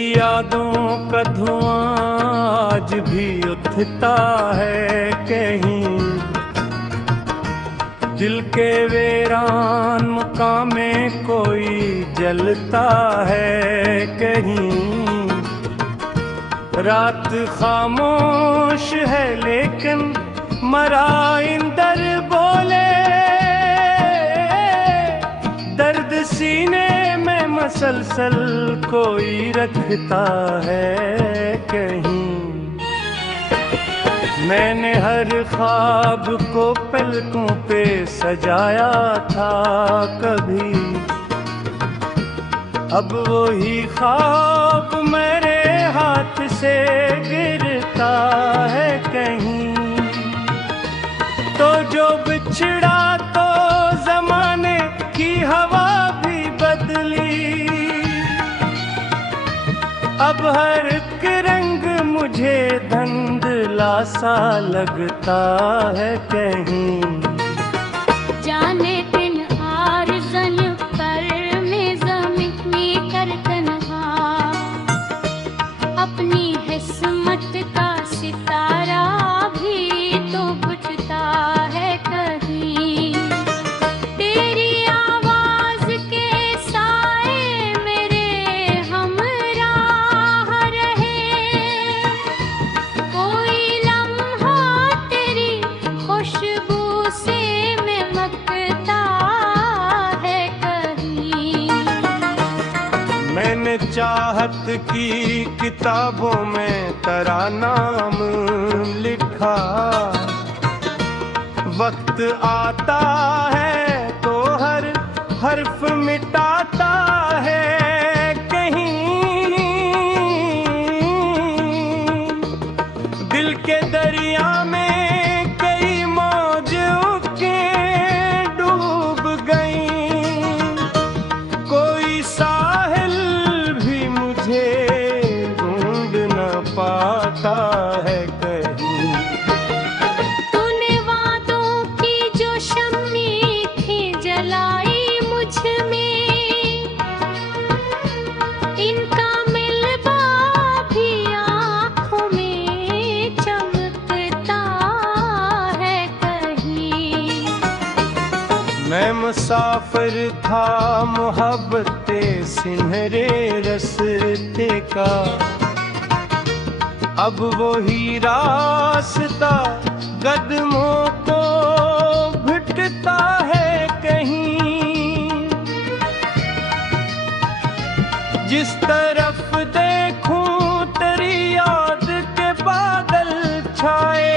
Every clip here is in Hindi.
यादों का धुआं आज भी उठता है कहीं, दिल के वीरान मुकामे कोई जलता है कहीं। रात खामोश है लेकिन मराइंदर बोले, दर्द सीने में मसलसल कोई रखता है कहीं। मैंने हर ख्वाब को पलकों पे सजाया था कभी, अब वही ख्वाब मेरे हाथ से गिरता है कहीं। तो जो बिछड़ा तो जमाने की हवा भी बदली, अब हर एक रंग मुझे धुंधला सा लगता है कहीं। जाने दिन आरज़न पर में ज़मीनी कर तन्हा, अपनी किस्मत का सितारा भी तो बुझता है कहीं। तेरी आवाज़ के साए मेरे हमराह रहे, कोई लम्हा तेरी खुशबू से महकता है कहीं। मैंने चाहत की किताबों में तेरा नाम लिखा, वक्त आता है तो हर हर्फ मिटाता है कहीं। दिल के दरिया में कई मौज के डूब गई, कोई साहिल भी मुझे ढूंढ न पाता है कहीं। तूने वादों की जो शम्मी थी जलाई मुझ में, इनका मिलवा भी आँखों में चमकता है कहीं। मैं मुसाफिर था मोहब्बते सिनहरे रस्ते का, अब वही रास्ता कदमों को भिटता है कहीं। जिस तरफ देखूं तेरी याद के बादल छाए,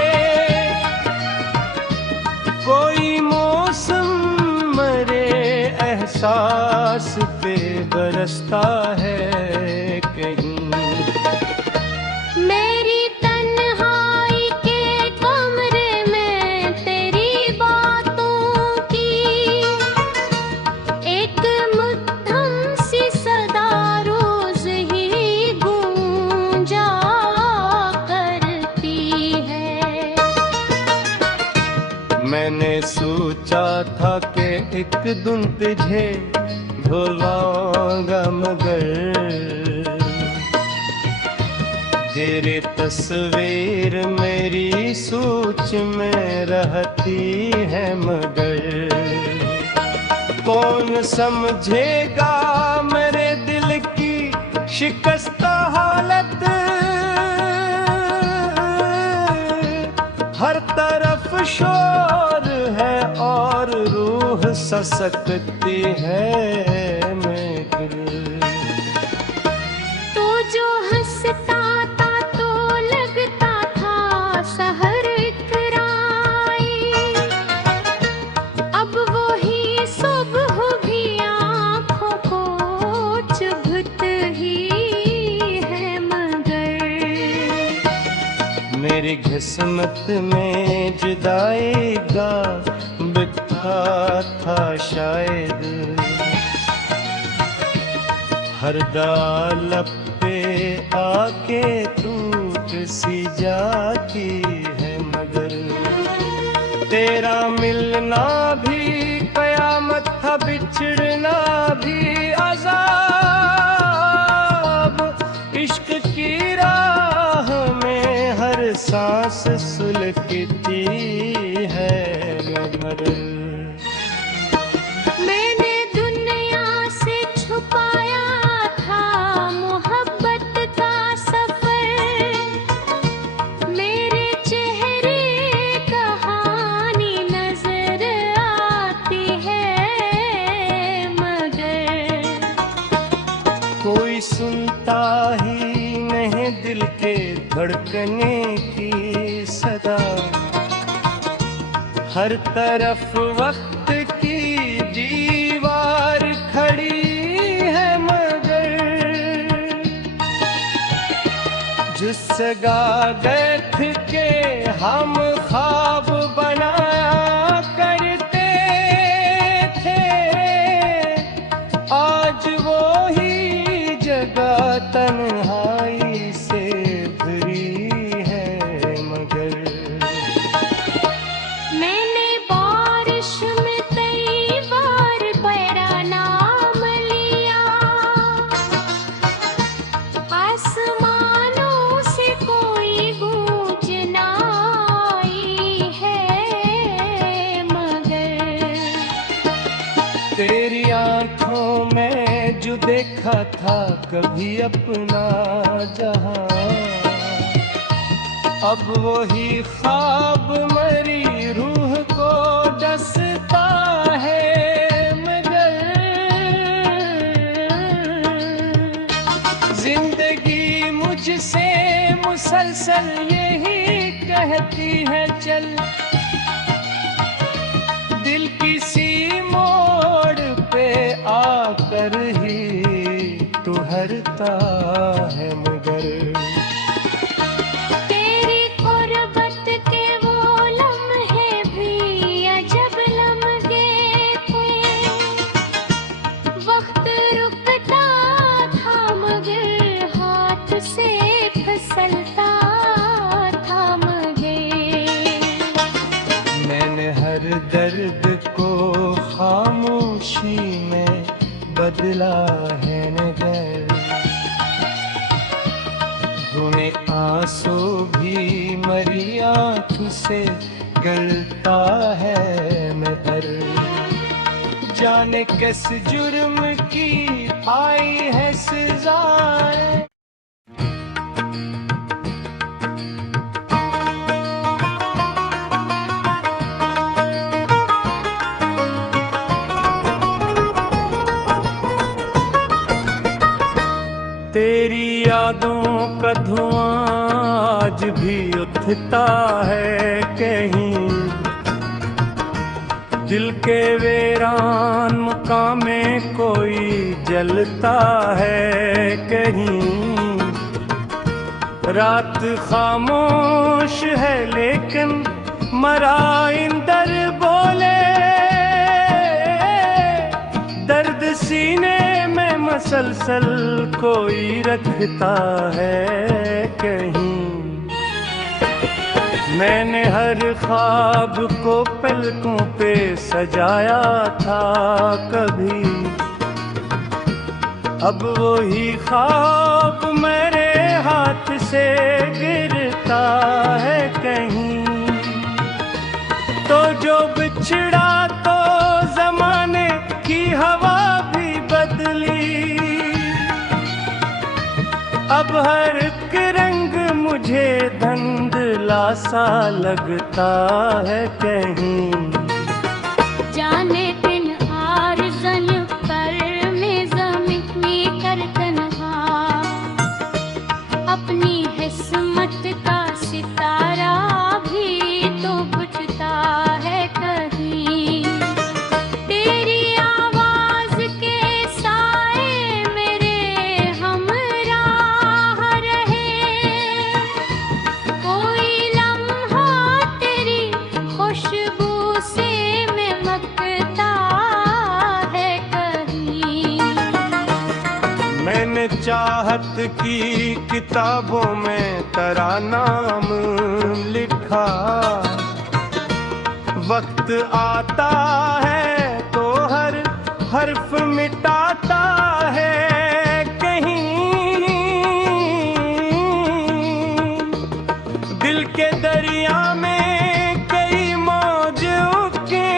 कोई मौसम मेरे एहसास पे बरसता है कहीं। मेरी तन्हाई के कमरे में तेरी बातों की एक मध्यम सी सदा रोज ही गूंजा करती है। मैंने सोचा था कि एक दिन तुझे भुलाऊंगा, मगर तेरी तस्वीर मेरी सोच में रहती है मगर। कौन समझेगा मेरे दिल की शिकस्ता हालत, हर तरफ शोर है और रूह ससकती है मगर। तो जो हंसता था तो लगता था सहर इकराई, अब वही सुबह भी आँखों को चुभत ही है मगर। मेरी किस्मत में जुदाई का बिखा था शायद, हर दालत पे आके टूट सी जाती है मगर। तेरा मिलना भी कयामत था, बिछड़ना भी अज़ाब, पूछने की सदा, हर तरफ वक्त की दीवार खड़ी है, मगर जिस जगह बैठ के हम ख्वाब बनाया करते थे, आज वो ही जगह तन्हाई से भरी है, मगर मैंने बारिश में कई बार तेरा नाम लिया, आसमानों से कोई गूंज ना आई है, मगर तेरी आंखों में जो देखा था कभी अपना जहां, अब वही ख्वाब मरी रूह को डसता है, मगर जिंदगी मुझसे मुसलसल यही कहती है, चल दिल किसी मोड़ पे आकर ही तू हरता है, मगर तेरी गुर्बत के वो लम्हे भी अजब लम्हे थे, वक्त रुकता था मगर हाथ से फिसलता था, मगर मैंने हर दर्द को खामोशी में बदला है, नगर धुने आंसू भी मरी आँख से गलता है, मगर जाने किस जुर्म की आई है सजाएं। तेरी यादों का धुआं आज भी उठता है कहीं, दिल के वीरान मकाम में कोई जलता है कहीं, रात खामोश है लेकिन मराइंदर बोले, दर्द सीने में मसलसल कोई रखता है कहीं। मैंने हर ख्वाब को पलकों पे सजाया था कभी, अब वही ख्वाब मेरे हाथ से गिरता है कहीं। तो जो बिछड़ा तो ज़माने की हवा भी बदली, अब हर एक रंग मुझे धुंधला सा लगता है कहीं। जाने दिन आरज़न पर में ज़मीनी कर तन्हा, अपनी किस्मत का सितारा भी तो बुझता है कहीं। तेरी आवाज़ के साए मेरे हमराह रहे, कोई लम्हा तेरी खुशबू से महकता है कहीं। मैंने चाहत की किताबों में तेरा नाम लिखा, वक्त आता है तो हर हर्फ मिटाता है कहीं। दिल के दरिया में कई मौज के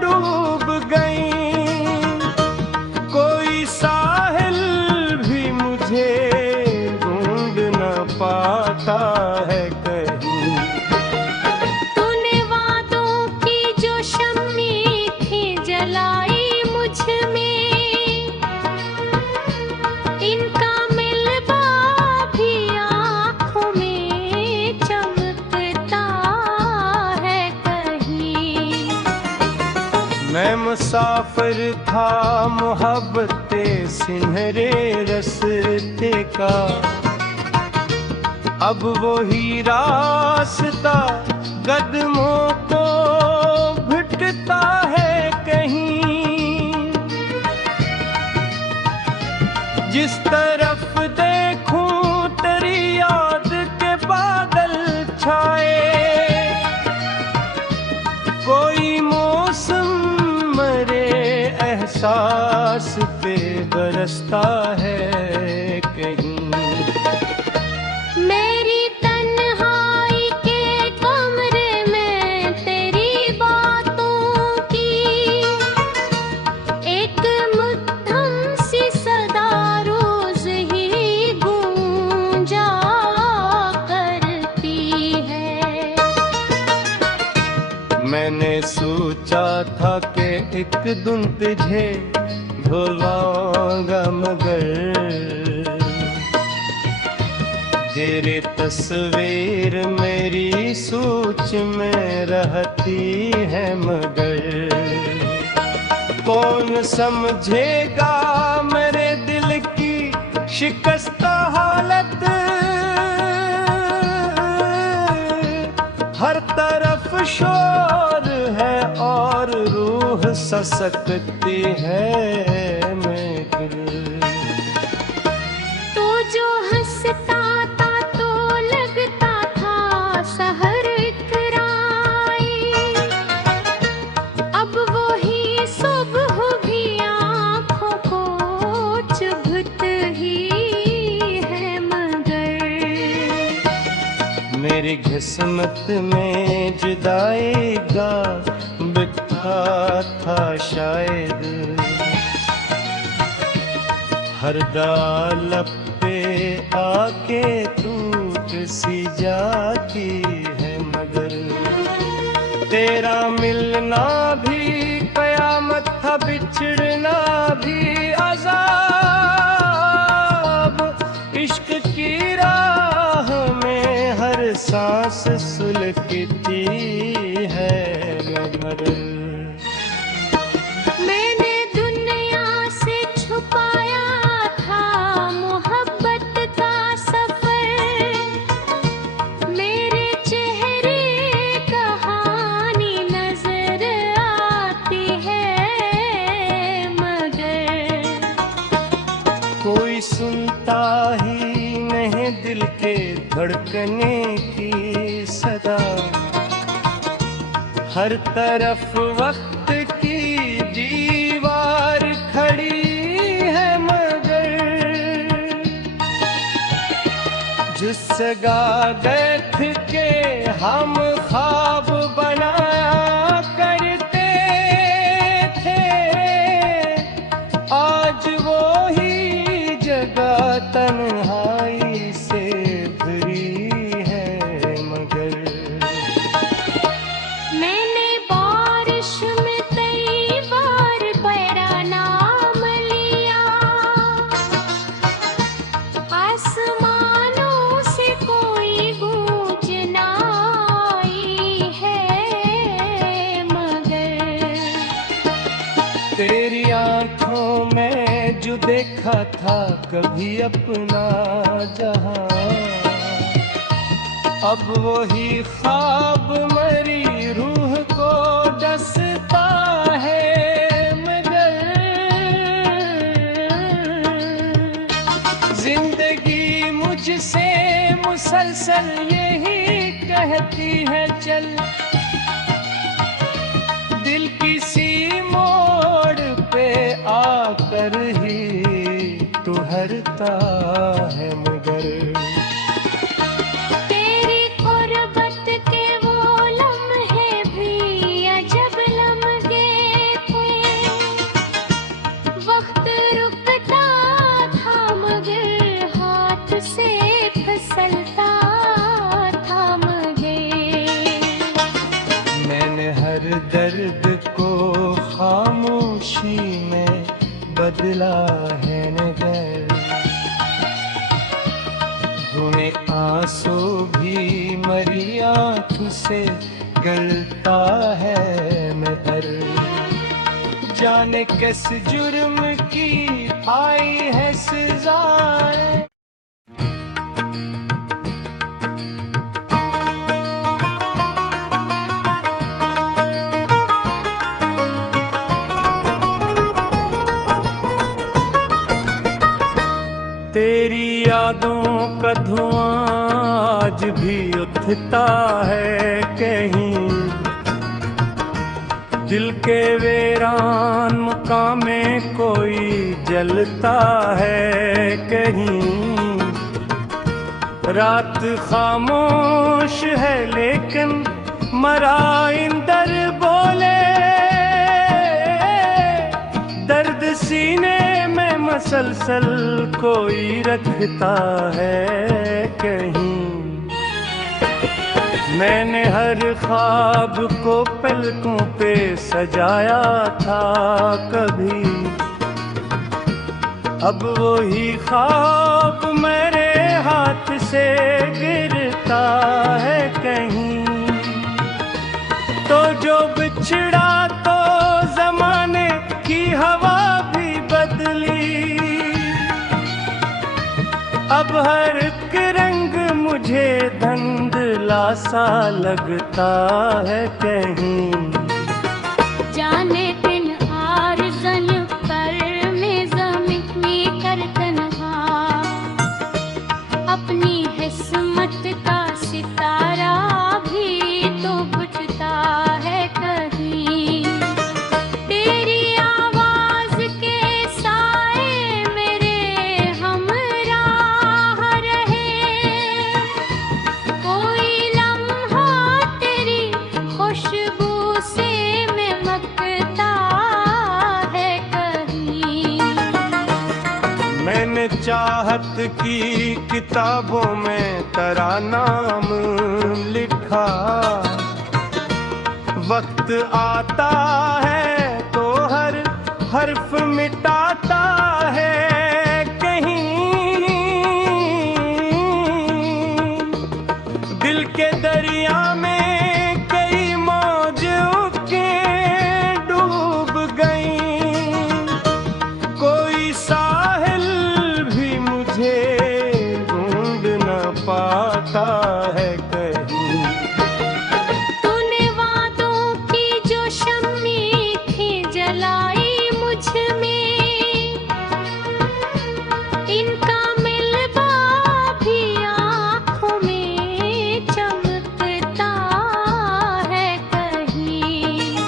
डूब गई, कोई साहिल भी मुझे ढूंढ न पाता है कहीं। तूने वादों की जो शम्मी थी जलाई मुझ मुसाफिर था मोहब्बते सिन्हरे रस्ते का, अब वही रास्ता कदमों को भिटता है कहीं। जिस तरफ देखूं तेरी याद के बादल छाए, कोई मौसम मेरे एहसास पे बरसता है कहीं। मेरी तन्हाई के कमरे में तेरी बातों की एक मध्यम सी सदा रोज ही गूंजा करती है। मैंने सोचा था कि एक दिन तुझे भुलाऊंगा, मगर तेरी तस्वीर मेरी सोच में रहती है। मगर कौन समझेगा मेरे दिल की शिकस्ता हालत, हर तरफ शोर है और रूह ससकती है मगर। तू जो हंसता था तो लगता था सहर इकराई, अब वही सुबह भी आँखों को चुभत ही है मगर। मेरी किस्मत में जुदाई का बिठा था शायद, हर दालब पे आके टूट सी जाती है मगर। तेरा मिलना भी कयामत था, बिछड़ना भी अज़ाब, इश्क की राह में हर सांस सुलगती है मगर। मैंने दुनिया से छुपाया था मोहब्बत का सफर, मेरे चेहरे कहानी नजर आती है मगर। कोई सुनता ही नहीं दिल के धड़कने की सदा, हर तरफ वक्त की दीवार खड़ी है मगर। जिस जगह बैठ के हम ख्वाब बनाया करते थे, आज वो ही जगह तन्हाई से भरी है मगर। मैंने बारिश में कई बार तेरा नाम लिया, आसमानों से कोई गूंज ना आई है मगर। तेरी आंखों में जो देखा था कभी अपना जहां, अब वही ख्वाब मेरी रूह को डसता है मगर। जिंदगी मुझसे मुसलसल यही कहती है चल, दिल किसी मोड़ पे आकर ही ठहरता है मगर। तेरी गुर्बत के वो लम्हे भी अजब लम्हे थे, वक्त रुकता था मगर हाथ से फिसलता था मगर। मैंने हर दर्द को खामोशी में बदला है नगर, धुएं आंसू भी मरी आँख से गलता है मगर। जाने किस जुर्म की आई है सजाएं। तेरी यादों का धुआं आज भी उठता है कहीं, दिल के वीरान मकाम में कोई जलता है कहीं। रात खामोश है लेकिन मराइंदर बोले, दर्द सीने में मसलसल कोई रखता है कहीं। मैंने हर ख्वाब को पलकों पे सजाया था कभी, अब वही ख्वाब मेरे हाथ से गिरता है कहीं। तो जो बिछड़ा तो जमाने की हवा भी बदली, अब हर एक रंग मुझे धुंधला सा लगता है कहीं। जाने दिन आरज़न पर में ज़मीनी कर तन्हा, अपनी किस्मत का सितारा भी तो बुझता है कहीं। तेरी आवाज़ के साए मेरे हमराह रहे, कोई लम्हा तेरी खुशबू से महकता है कहीं। मैंने चाहत की किताबों में तेरा नाम लिखा, वक्त आता है तो हर हर्फ मिटाता है कहीं। दिल के दरिया में कई मौज के डूब गई, कोई साहिल भी मुझे ढूंढ न पाता है कहीं। तूने वादों की जो शम्मी थी जलाई मुझ में, इनका मिलवा भी आँखों में चमकता है कहीं।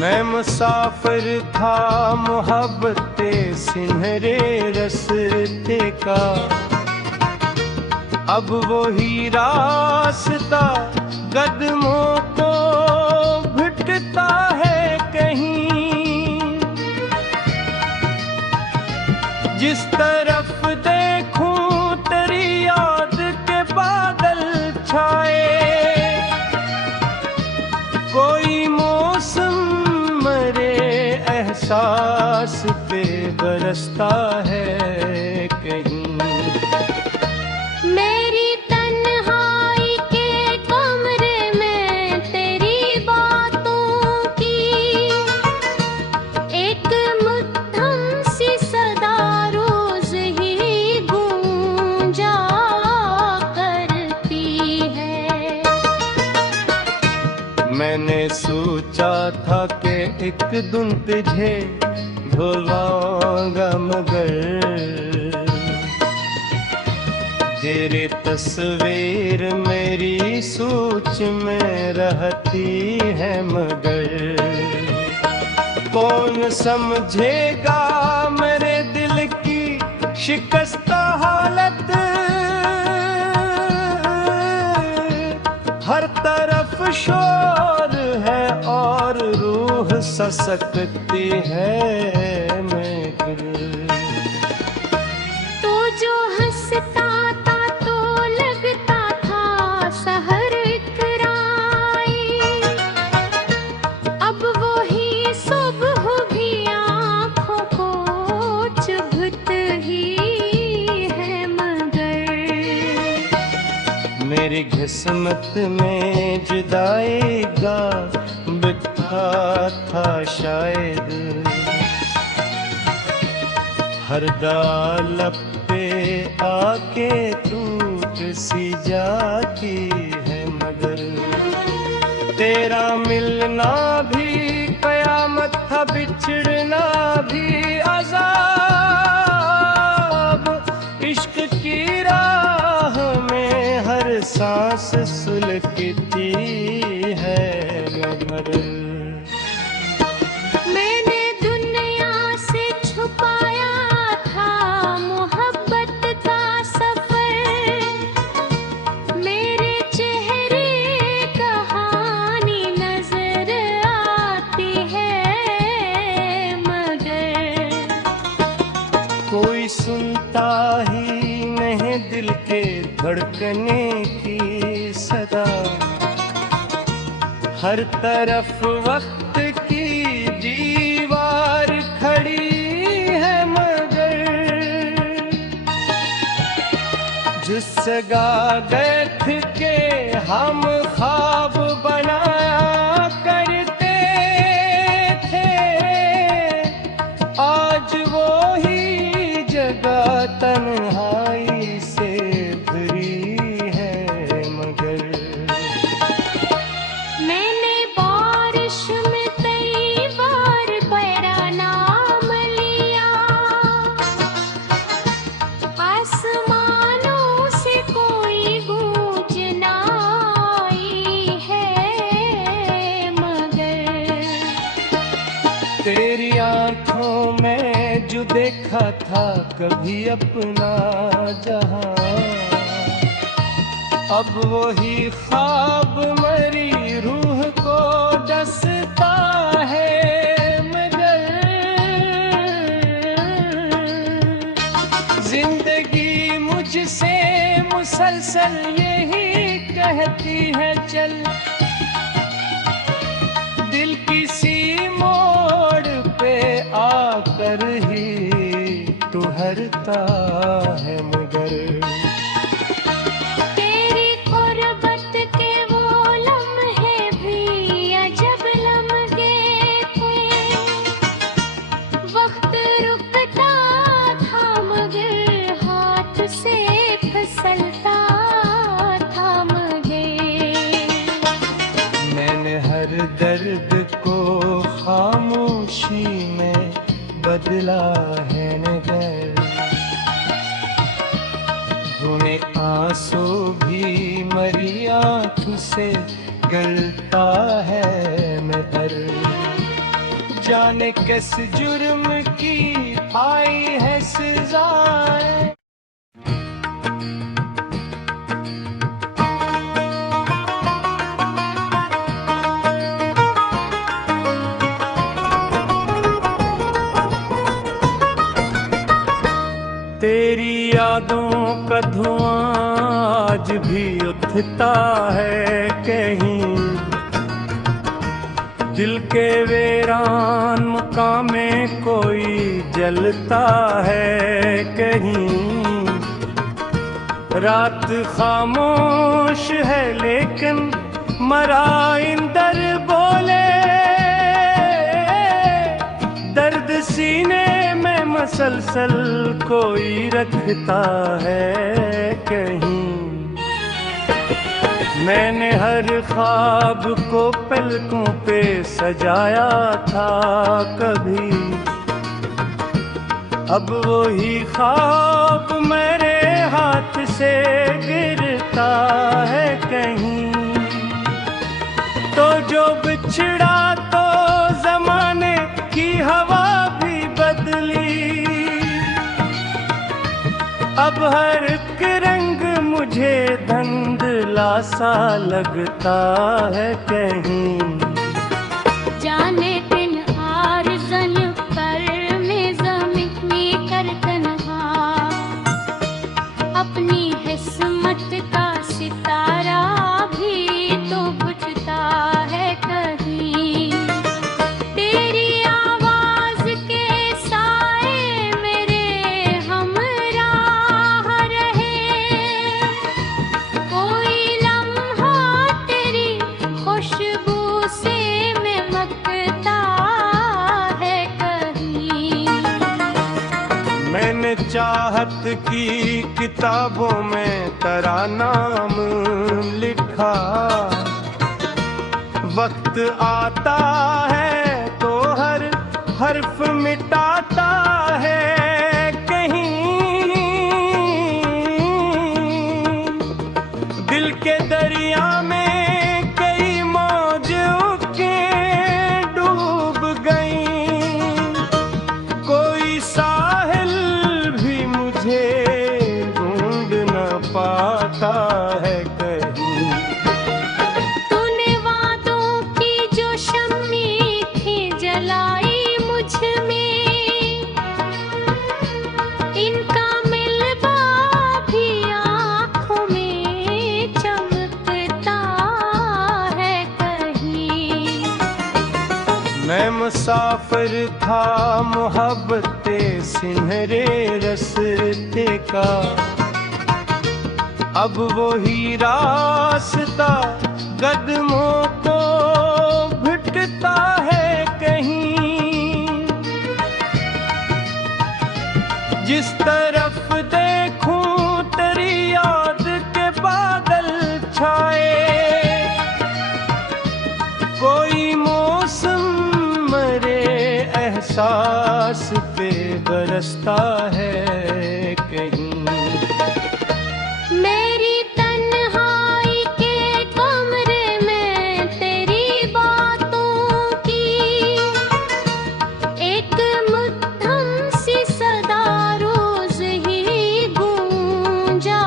मैं मुसाफिर था मोहब्बते सिनहरे रस्ते का, अब वही रास्ता कदमों को भिटता है कहीं। जिस तरफ देखूं तेरी याद के बादल छाए, कोई मौसम मेरे एहसास पे बरसता है कहीं। मेरी तन्हाई के कमरे में तेरी बातों की एक मध्यम सी सदा रोज ही गूंजा करती है। मैंने सोचा था कि एक दिन तुझे भुलाऊंगा, मगर तेरी तस्वीर मेरी सोच में रहती है मगर। कौन समझेगा मेरे दिल की शिकस्ता हालत, हर तरफ शोर है और रूह ससकती है मगर। तो जो हंसता था तो लगता था सहर इकराई, अब वही सुबह भी आँखों को चुभत ही है मगर। मेरी किस्मत में जुदाई का लिखा था शायद, हर दालब पे आके टूट सी जाती है, मगर तेरा मिलना भी कयामत था, बिछड़ना भी अज़ाब। इश्क की राह में हर सांस सुलगती है, मगर मैंने दुनिया से छुपाया था मोहब्बत का सफर, मेरे चेहरे कहानी नजर आती है, मगर कोई सुनता ही नहीं दिल के धड़कने की सदा। हर तरफ वक्त की दीवार खड़ी है, मगर जिस जगह गए थे के हम ख्वाब बनाया करते थे, आज वो ही जगह तन्हाई से भरी है, मगर मैंने बारिश में कई बार तेरा नाम लिया, आसमानों से कोई गूंज ना आई है, मगर तेरी आंखों में जो देखा था कभी अपना जहां, अब वही ख्वाब मरी रूह को डसता है, मगर जिंदगी मुझसे मुसलसल यही कहती है, चल दिल किसी मोड़ पे आकर ही तू हरता है, मगर तेरी कुर्बत के वो लम्हे भी अजब लम्हे थे, वक्त रुकता था मगर हाथ से फिसलता था, मगर मैंने हर दर्द को खामोशी में बदला है, नगर धुएं आंसू भी मरी आँख से गलता है, मगर जाने किस जुर्म की आई है सजाएं। तेरी यादों का धुआं आज भी उठता है कहीं, दिल के वीरान मकाम में कोई जलता है कहीं। रात खामोश है लेकिन मराइंदर बोले, दर्द सीने में मसलसल कोई रखता है कहीं। मैंने हर ख्वाब को पलकों पे सजाया था कभी, अब वही ख्वाब मेरे हाथ से गिरता है कहीं। तो जो बिछड़ा तो जमाने की हवा भी बदली, अब हर एक रंग मुझे धुंधला सा लगता है कहीं। जाने दिन आरज़न पर में ज़मीनी कर तन्हा, अपनी किस्मत का सितारा भी तो बुझता है कहीं। तेरी आवाज़ के साए मेरे हमराह रहे, कोई लम्हा तेरी खुशबू से मैं मत की किताबों में तेरा नाम लिखा। वक्त आता है तो हर हर्फ मिटाता है कहीं। दिल के दरिया में कई मौज के डूब गई। कोई साहिल भी मुझे ढूंढ न पाता है कहीं। तूने वादों की जो शम्मी थी जलाई मुझ में, इनका मिलवा भी आँखों में चमकता है कहीं। मैं मुसाफिर था मोहब्बते सिनहरे रस्ते का। अब वही रास्ता कदमों को भिटता है कहीं। जिस तरफ देखूं तेरी याद के बादल छाए। कोई मौसम मेरे एहसास पे बरसता है कहीं। मेरी तन्हाई के कमरे में तेरी बातों की एक मध्यम सी सदा रोज ही गूंजा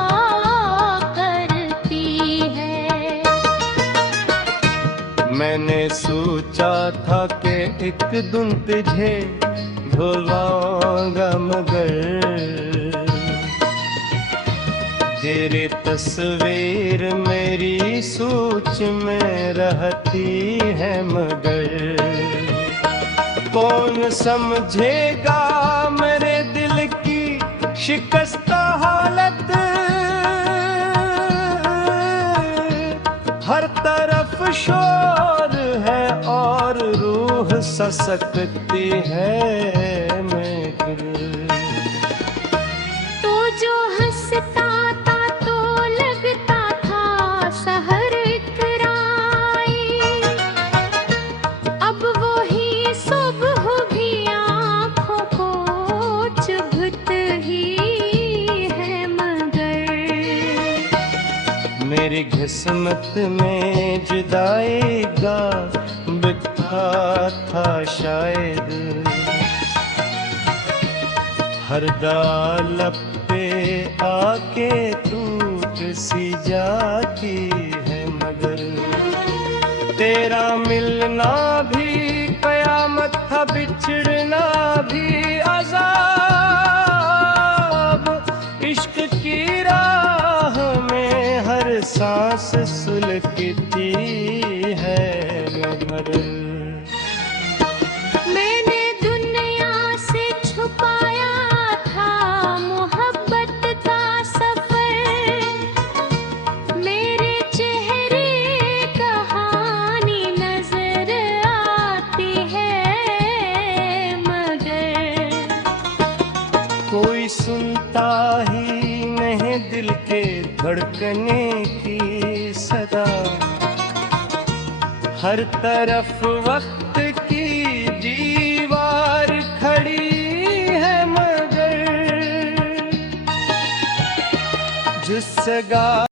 करती है। मैंने सोचा था कि एक दिन तुझे भुलाऊंगा मगर तेरी तस्वीर मेरी सोच में रहती है मगर। कौन समझेगा मेरे दिल की शिकस्ता हालत। हर तरफ शोर है और रूह ससकती है मगर। तो जो हंसता था तो लगता था सहर इतराई। अब वही सुबह भी आँखों को चुभत ही है मगर। मेरी किस्मत में जुदाई का बिखा था शायद। हर डाल पे आके टूट सी जाती है मगर। तेरा मिलना भी कयामत था, बिछड़ना भी अज़ाब। इश्क की राह में हर सांस सुलगती है मगर। मैंने दुनिया से छुपाया था मोहब्बत का सफर। मेरे चेहरे कहानी नजर आती है मगर। कोई सुनता ही नहीं दिल के धड़कने की सदा। हर तरफ वक्त की दीवार खड़ी है मगर। जिस जगह